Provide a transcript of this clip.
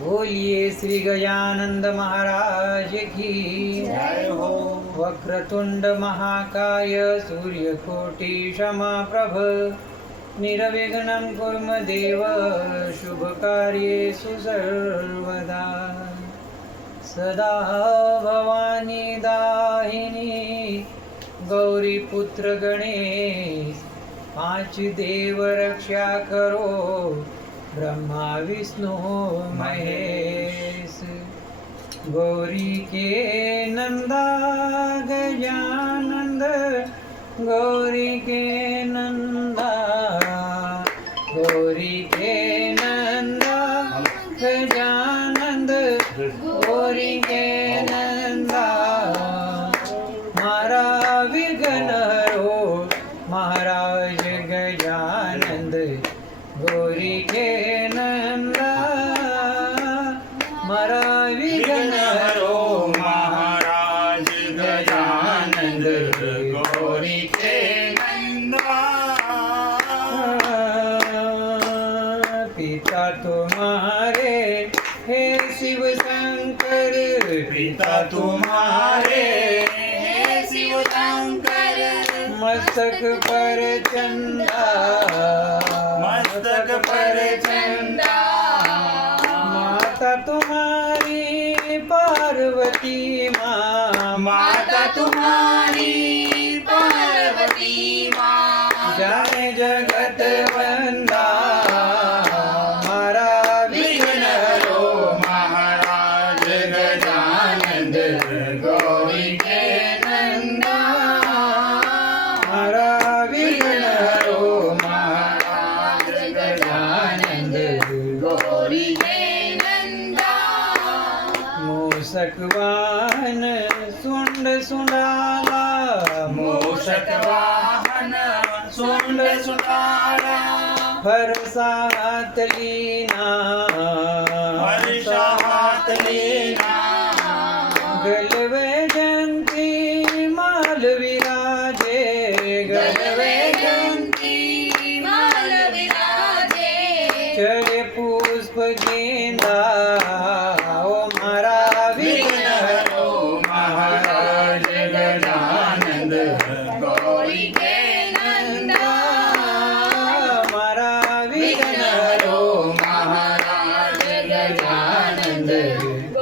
बोलिए श्री गजानंद महाराज की जय हो। वक्रतुंड महाकाय सूर्यकोटि समप्रभ निर्विघ्नं कुर्म देव शुभकार्येषु सर्वदा सदा भवानी दाहिनी गौरीपुत्र गणेश पांच देव रक्षा करो ब्रह्मा विष्णु महेश गौरी के नंदा गजानंद गौरी के नंदा गौरी के नंदा गजानंद गौरी के नंदा मारा विघ्न हरो महाराज गजानंद गौरी के नंदा मारा विघ्न हरो महाराज गजानंद गौरी के नंदा। पिता तुम्हारे हे शिव शंकर पिता तुम्हारे हे शिव शंकर मस्तक पर चंदा मस्तक पर चंदा। माता तुम्हारी पार्वती माँ माता तुम्हारी पार्वती माँ जाने जगत वंदा मारा विघ्न हरो महाराज गजानंद गौरी के नंदा। मारा विघ्न हरो महाराज गजानंद गौरी के नंदा। मूषकवाहन सुंड सुंडाला मूषक वाहन सोंड सुंडाळा हरसा हात लीना हर्ष हात लेना गलवे